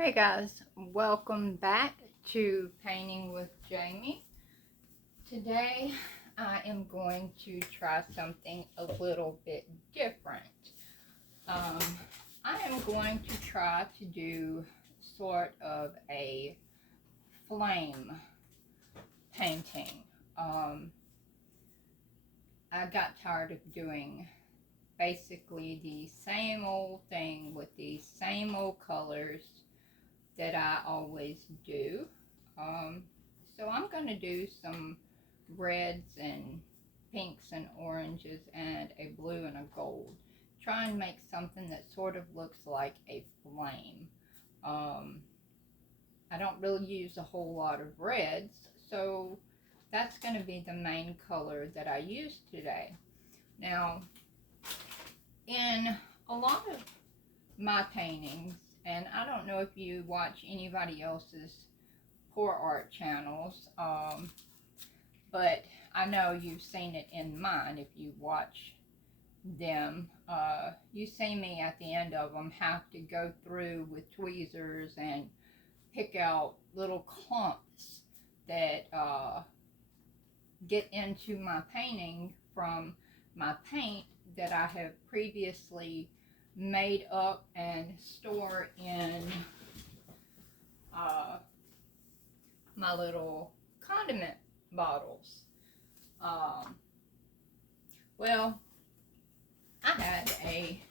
Hey guys, welcome back to Painting with Jamie. Today I am going to try something a little bit different. Um, I am going to try to do sort of a flame painting. Um, I got tired of doing basically the same old thing with the same old colors that I always do. Um, so I'm going to do some reds and pinks and oranges and a blue and a gold. Try and make something that sort of looks like a flame. Um, I don't really use a whole lot of reds, so that's going to be the main color that I use today. Now, in a lot of my paintings, and I don't know if you watch anybody else's poor art channels, but I know you've seen it in mine if you watch them. You see me at the end of them have to go through with tweezers and pick out little clumps that get into my painting from my paint that I have previously made up and store in my little condiment bottles. Um, well, I had a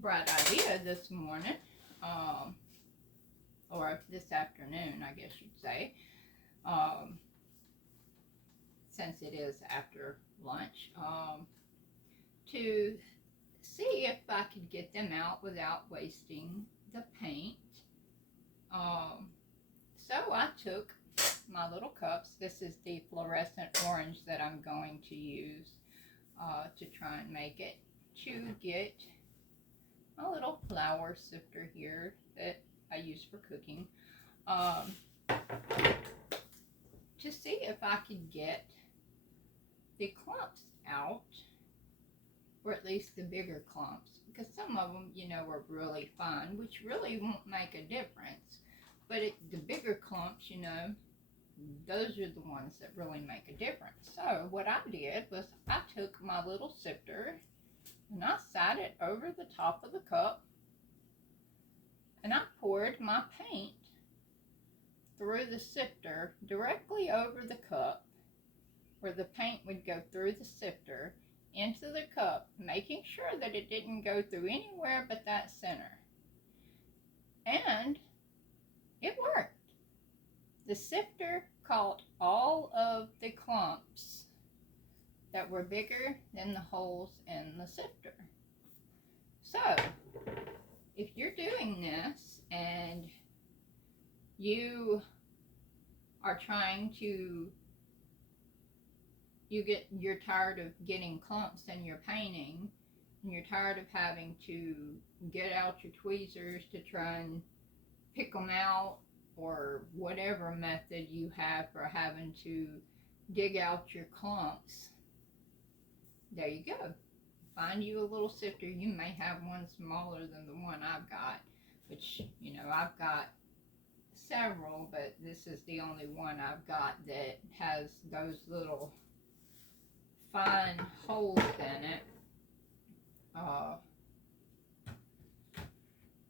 bright idea this morning, um, or this afternoon, I guess you'd say, um, since it is after lunch, to see if I could get them out without wasting the paint. Um, so I took my little cups. This is the fluorescent orange that I'm going to use to try and make it, to get my little flour sifter here that I use for cooking, to see if I could get the clumps out, or at least the bigger clumps, because some of them, are really fine, which really won't make a difference. But the bigger clumps, those are the ones that really make a difference. So what I did was I took my little sifter and I sat it over the top of the cup, and I poured my paint through the sifter directly over the cup, where the paint would go through the sifter into the cup, making sure that it didn't go through anywhere but that center. And it worked. The sifter caught all of the clumps that were bigger than the holes in the sifter. So, if you're doing this and you are trying to, you're tired of getting clumps in your painting, and you're tired of having to get out your tweezers to try and pick them out, or whatever method you have for having to dig out your clumps, there you go. Find you a little sifter. You may have one smaller than the one I've got, which, I've got several, but this is the only one I've got that has those little fine holes in it.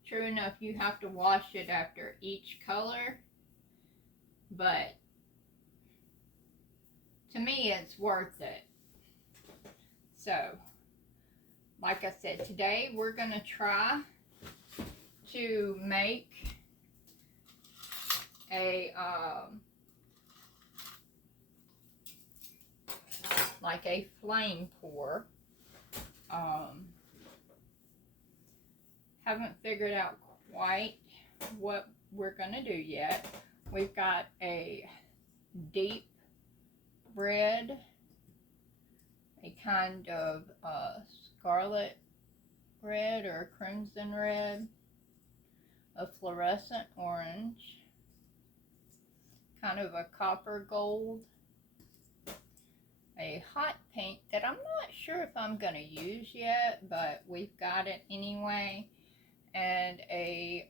True enough, you have to wash it after each color, but to me it's worth it. So, like I said, today we're going to try to make a like a flame pour. Haven't figured out quite what we're going to do yet. We've got a deep red, a kind of scarlet red or crimson red, a fluorescent orange, kind of a copper gold, a hot pink that I'm not sure if I'm going to use yet, but we've got it anyway, and a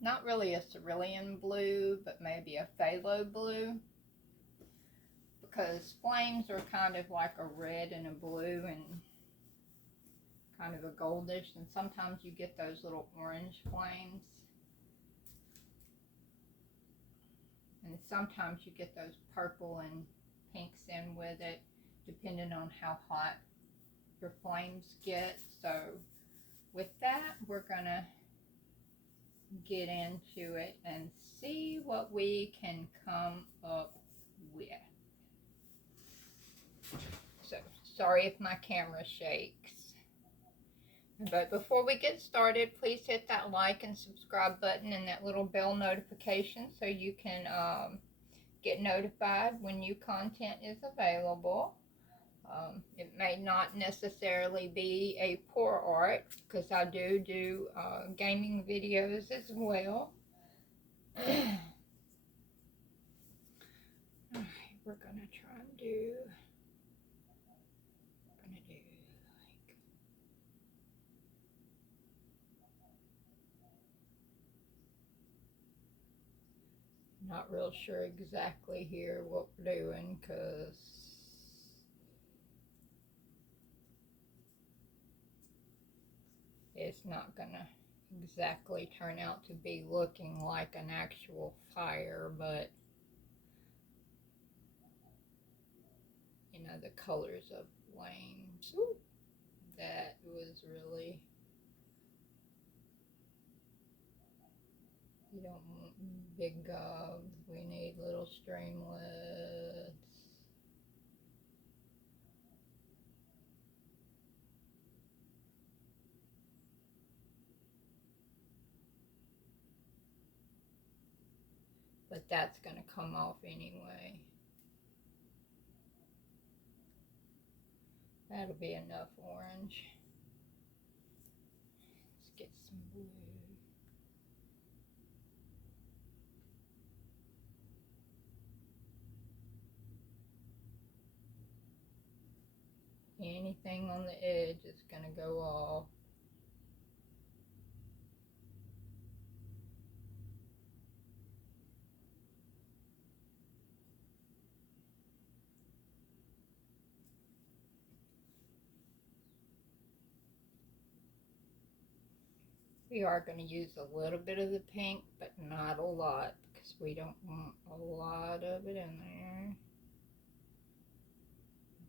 not really a cerulean blue, but maybe a phthalo blue, because flames are kind of like a red and a blue and kind of a goldish, and sometimes you get those little orange flames, and sometimes you get those purple and pinks in with it, depending on how hot your flames get. So with that, we're gonna get into it and see what we can come up with. So sorry if my camera shakes. But before we get started, please hit that like and subscribe button and that little bell notification so you can get notified when new content is available. It may not necessarily be a pour art, because I do gaming videos as well. Alright, we're gonna try and do like, not real sure exactly here what we're doing, because it's not gonna exactly turn out to be looking like an actual fire, but you know, the colors of flames. Ooh, that was really, you don't want big gobs, we need little streamlets. But that's gonna come off anyway. That'll be enough orange. Let's get some blue. Anything on the edge is gonna go off. We are going to use a little bit of the pink, but not a lot, because we don't want a lot of it in there.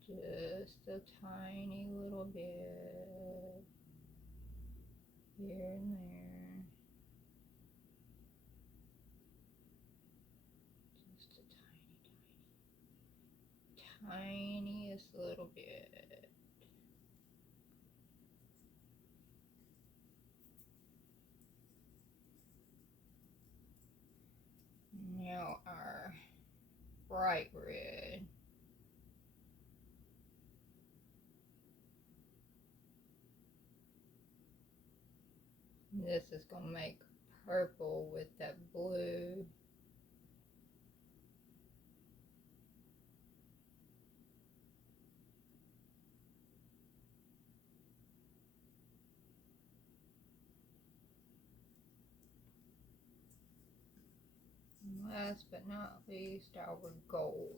Just a tiny little bit here and there. Just a tiniest little bit. Now our bright red. This is going to make purple with that blue. And last but not least, our gold.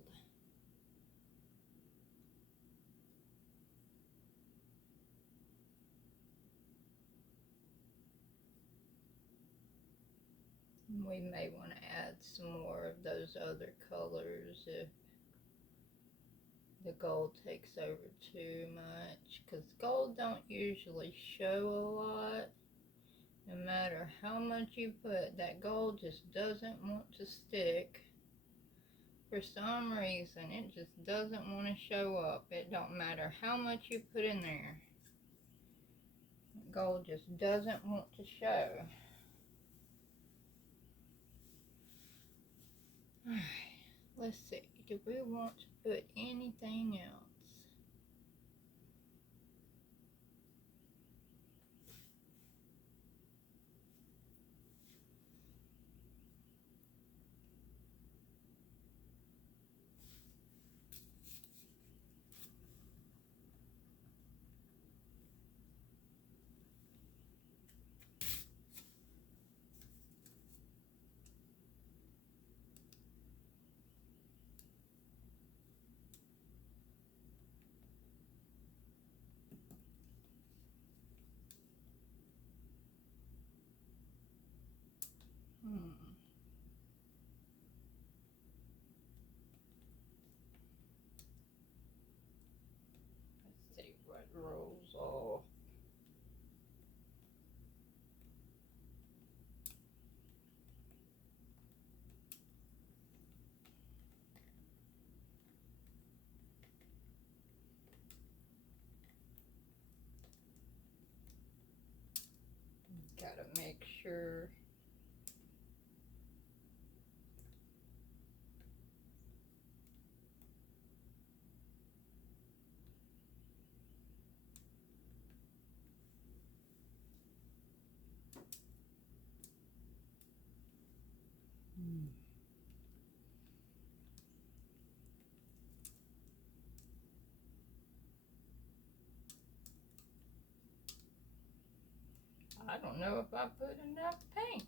We may want to add some more of those other colors if the gold takes over too much, because gold don't usually show a lot. No matter how much you put, that gold just doesn't want to stick. For some reason, it just doesn't want to show up. It don't matter how much you put in there. Gold just doesn't want to show. Alright, let's see. Do we want to put anything else? sure. I don't know if I put enough paint.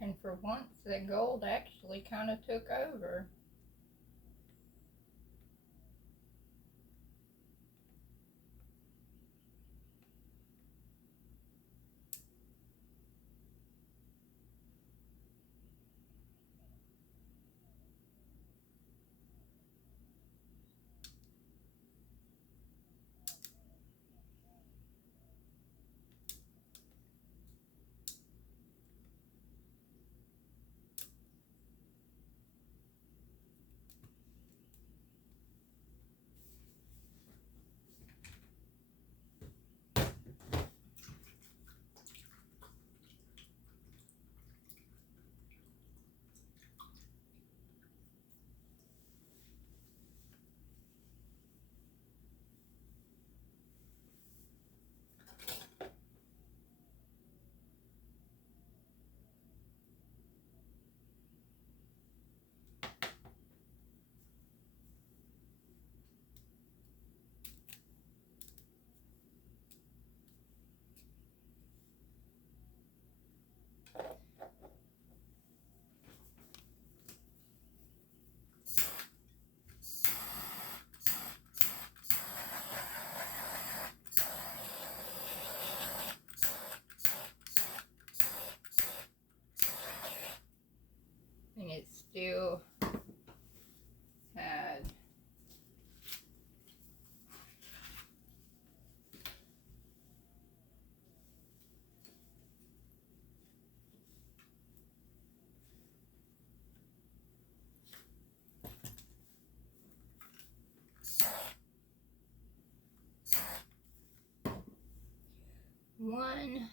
And for once, the gold actually kind of took over. And it still had one.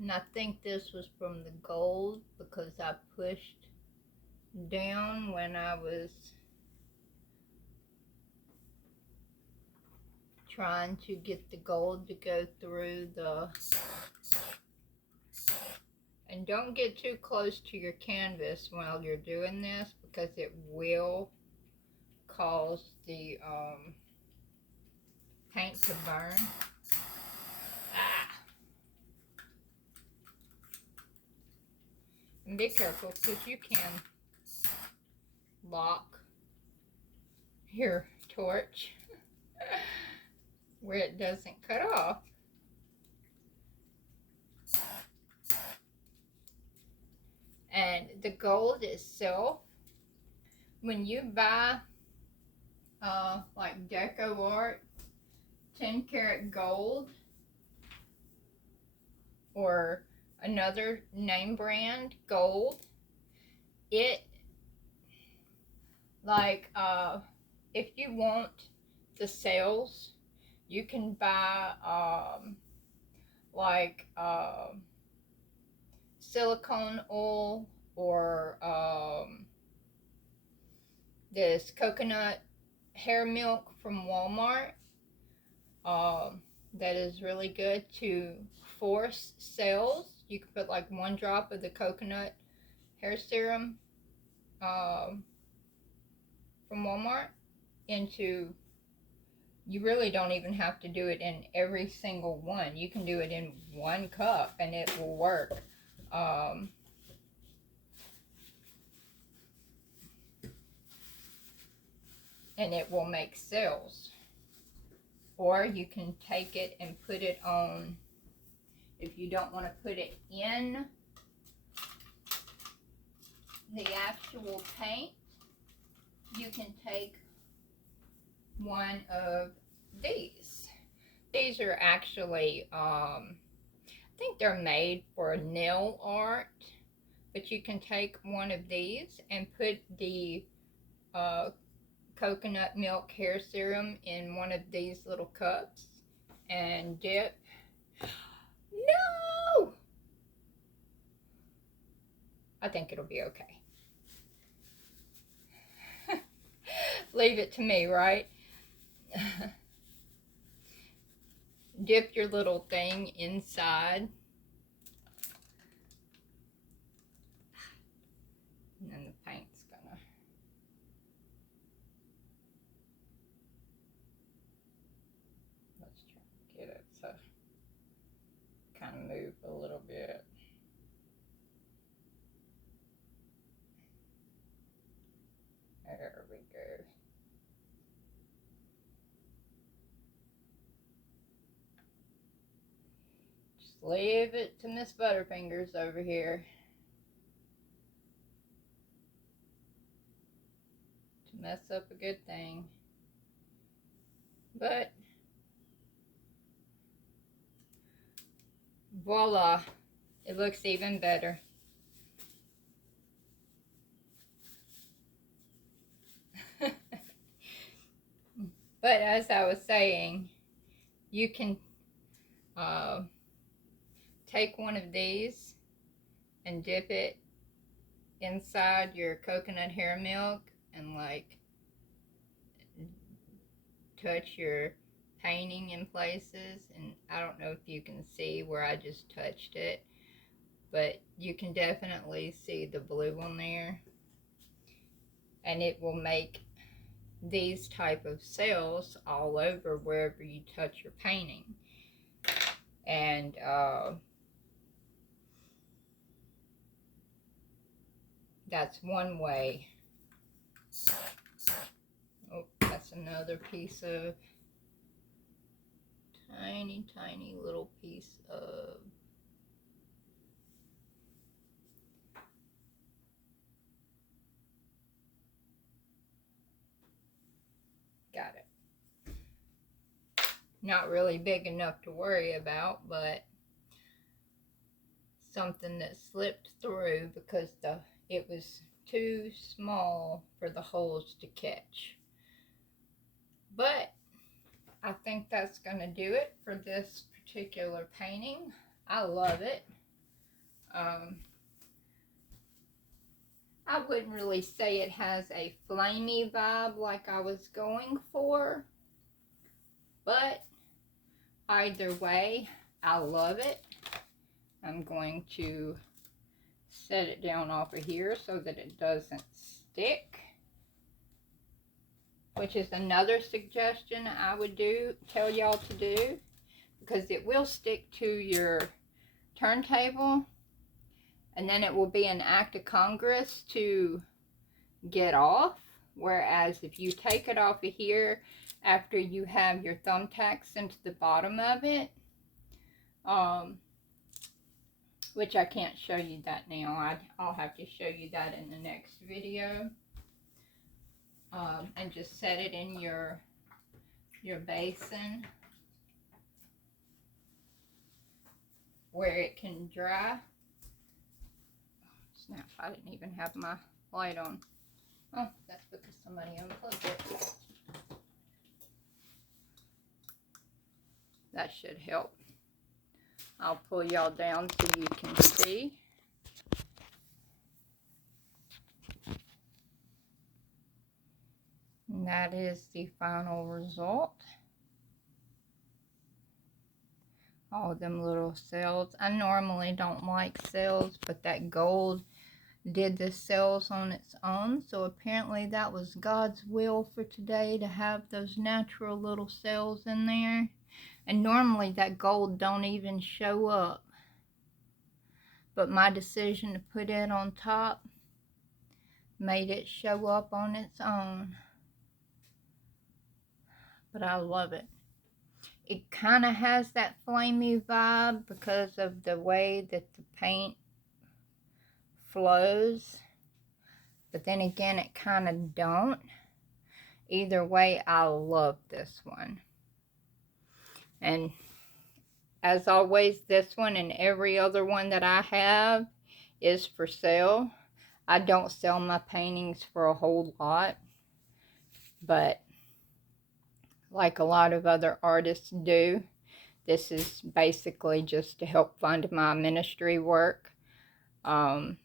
And I think this was from the gold because I pushed down when I was trying to get the gold to go through the... And don't get too close to your canvas while you're doing this because it will cause the paint to burn. Ah. And be careful because you can lock your torch where it doesn't cut off. And the gold itself, when you buy like Deco Art 10 karat gold or another name brand gold, it like if you want the sales, you can buy like silicone oil or this coconut hair milk from Walmart. That is really good to force sales. You can put like 1 drop of the coconut hair serum from Walmart into... You really don't even have to do it in every single one. You can do it in 1 cup and it will work. And it will make cells. Or you can take it and put it on, if you don't want to put it in the actual paint, you can take one of these. These are actually, I think they're made for nail art, but you can take one of these and put the uh, coconut milk hair serum in one of these little cups and dip. No! I think it'll be okay. Leave it to me, right? Dip your little thing inside. And then the paint's gonna... Let's try to get it so kind of move a little bit. There we go. Just leave it to Miss Butterfingers over here to mess up a good thing. But voila, it looks even better. But as I was saying, you can take one of these and dip it inside your coconut hair milk and like touch your painting in places. And I don't know if you can see where I just touched it, but you can definitely see the blue on there, and it will make these type of cells all over wherever you touch your painting. And that's one way. Oh, that's another piece of tiny little piece of got it. Not really big enough to worry about, but something that slipped through because it was too small for the holes to catch. But I think that's going to do it for this particular painting. I love it. I wouldn't really say it has a flamey vibe like I was going for, but either way, I love it. I'm going to set it down off of here so that it doesn't stick, which is another suggestion I would tell y'all to do, because it will stick to your turntable and then it will be an act of Congress to get off. Whereas if you take it off of here after you have your thumbtacks into the bottom of it, which I can't show you that now. I'll have to show you that in the next video. And just set it in your basin where it can dry. Snap, I didn't even have my light on. Oh, that's because somebody unplugged it. That should help. I'll pull y'all down so you can see. And that is the final result. All them little cells. I normally don't like cells, but that gold did the cells on its own. So apparently that was God's will for today, to have those natural little cells in there. And normally that gold don't even show up. But my decision to put it on top made it show up on its own. But I love it. It kind of has that flamey vibe because of the way that the paint flows. but then again, it kind of don't. Either way, I love this one. And as always, this one and every other one that I have is for sale. I don't sell my paintings for a whole lot, but like a lot of other artists do, this is basically just to help fund my ministry work. So,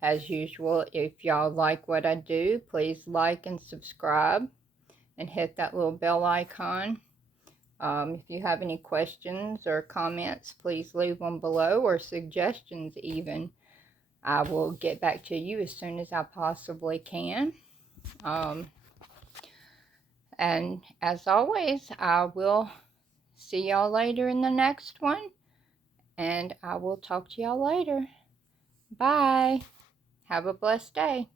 as usual, if y'all like what I do, please like and subscribe and hit that little bell icon. If you have any questions or comments, please leave them below, or suggestions even. I will get back to you as soon as I possibly can. And as always, I will see y'all later in the next one. And I will talk to y'all later. Bye. Have a blessed day.